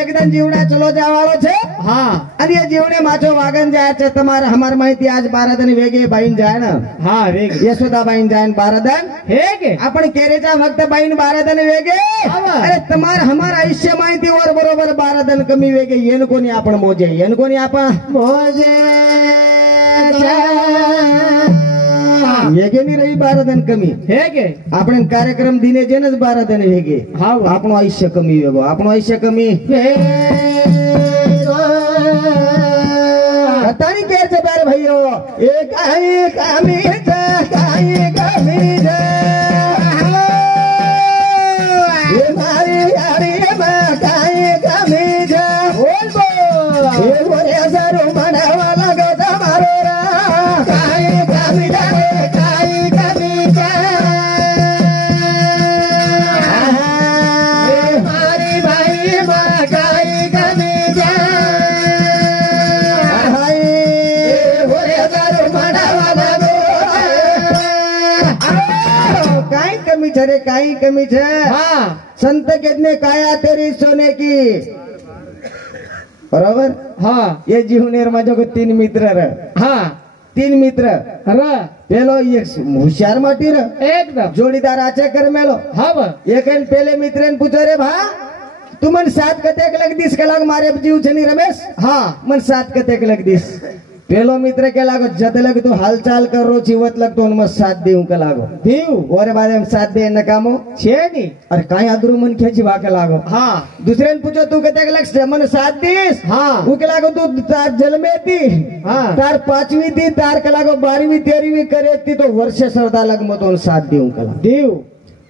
એકદમ જીવડા ચલો જવાળો છે હા અને એ જીવને માછો વાગન જાય છે તમારે હમાર માહિતી આજ બારદન વેગે બાઈન જાય ને હા વેગ યશોદા બાઈન જાય બારદન ಹೇಗೆ आपण केरेचा फक्त बाईन बारदन वेगे अरे તમાર हमार आयुष्य माहिती वर बरोबर बारदन कमी वेगे येन कोणी आपण मोजे येन कोणी आपण મોજે वेगे ની રહી બારદन कमी ಹೇಗೆ आपण कार्यक्रम दिने जेनच बारदन वेगे હા આપણો આયુષ્ય કમી વેગો આપણો આયુષ્ય કમી तारी केर से प्यारे भाइयों एक आई कमी है काई कमी है ये मारी यारी में काई कमी है बोल बोल ये बोले सरू मना वाला को तुम्हारो रा काई कमी है काई कमी है ये मारी भाई में काई कमी है कमी छे रे काई कमी छे हाँ संत कितने काया तेरी सोने की बराबर हाँ ये जीवनेर माझो को तीन मित्र रे हाँ तीन मित्र र पेलो एक होशियार माटी रे एकदम जोड़ीदार आचे कर मेलो हव एक पेले मित्रन पूछो रे भा तू मन सात कतेक लग दिस कलाक मारे जीव छनी रमेश हाँ मन सात कतेक लग दिस पेलो मित्र के लागो जत लग तू हालचाल करो जीवत लग तो उनमें साथ देऊ के लागो देव और बाद में साथ दे नकामो छे नी अरे काई आदरू मन खेची वाके लागो हाँ दूसरे ने पूछो तू कतेक लग मन साथ दिस हाँ ऊ के लागो तू तार जल में थी हाँ तार पांचवी थी तार के लागो 12वीं 13वीं करे थी तो वर्ष सरदा लग मत उन साथ देऊ के लागो देव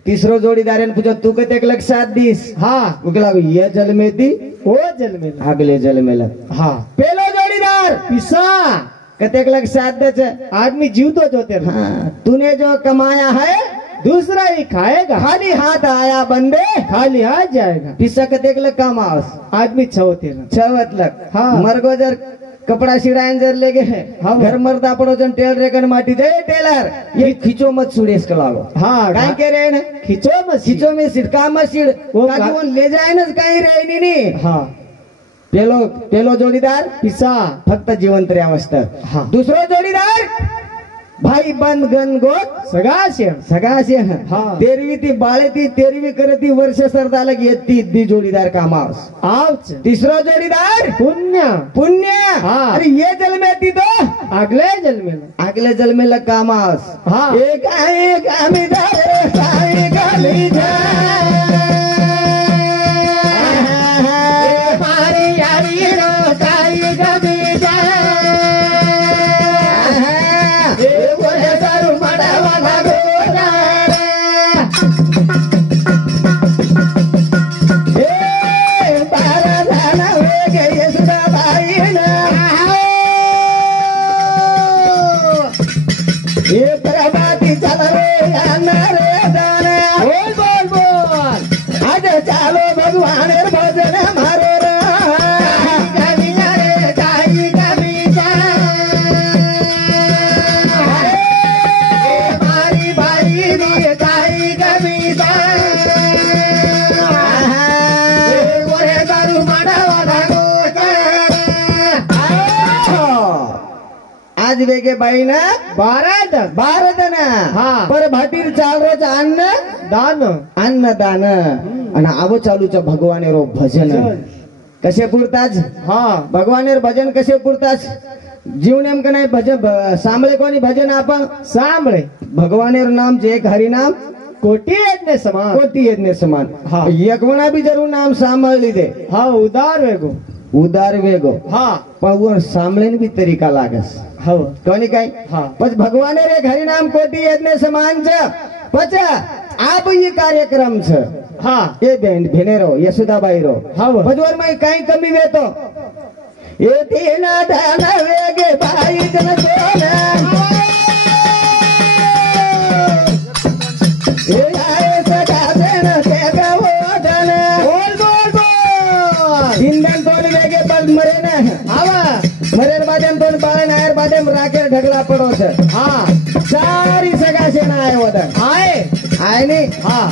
तीसरो जोड़ीदार ने पूछो तू कतेक लग साथ दिस हाँ ऊ के लागो ये जल में थी ओ जल में अगले जल में लग हाँ पेलो जोड़ीदार पिसा कतेक लग साथ दे छे आदमी जीव तो जोते रहे हाँ, तूने जो कमाया है दूसरा ही खाएगा खाली हाथ आया बंदे खाली आ जाएगा पिसा कतेक लग कमाओस आदमी छवते रहे छवत लग हाँ। मरगो जर कपड़ा सिड़ाइन जर लेगे हाँ। घर मरता पड़ो जन टेल रेकन माटी दे टेलर ये खींचो मत सुड़ेस कलागो हाँ काई के रे ने खींचो मत खींचो में सिड़का मत सिड़ वो काकी वो ले जाए न काई रे नी हाँ पेलो पेलो जोड़ीदार पिसा फक्त जीवंत रे अवस्था हाँ दूसरो जोड़ीदार भाई बंद गन गोत सगास्य सगासे हाँ। 13वी ती बाळे ती 13वी करती वर्ष सरदा लग येती दी जोड़ीदार कामास आवच तीसरो जोड़ीदार पुण्य पुण्य हाँ। अरे ये जल में थी तो अगले जल में अगले जल में लग कामास हाँ। एक आमी दारे साई गली मारी यारी रो साई गली चालो भगवान भजन मारो मारी भाई दारू आज वेगे बाई ना भारत भारत ना हाँ। पर भाटीर चाल रोज अन्न दान अन्नदान आणि आवो चालूचं भगवाने रो भजन कसे पुरताच हाँ भगवानेर भजन कसे पुरताच जीव नेमकं नाही भजन सांभळे कोणी भजन आपण सांभळे भगवानेर नाम जे एक हरिनाम कोटी यज्ञ समान कोटी यज्ञ समान हाँ। एकवणा बी जरूर नाम सांभाळली दे हाँ उदार वेगो उदार वेगो हाँ पण वो सांभळेन बी तरीका लागस हो कोणी काय हाँ पछ भगवाने रे हरिनाम कोटी यज्ञ समान छ पछ आप ये कार्यक्रम छ हाँ ये भेनेरो यशोदाबाई रो हाँ भजवर में काही कमी वेतो ये तीना दान वेगे बाई जन सोना ये आए सदा देन ते गवो धन बोल बोल बोल इंदन तोन वेगे बल मरे न आवा मरेर बादेम तोन बाळे नायर बादेम राकेर ढगला पडो छ हाँ सारी सगासे ना आयो द आए आहे नाही हा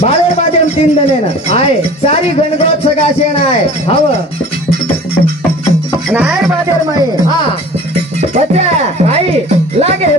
बाळेर बाजून 3 जण ना आहे सारी गणगोत सगाशेण आहे हव नायर बाजूर माई हा बच्चा आई लागे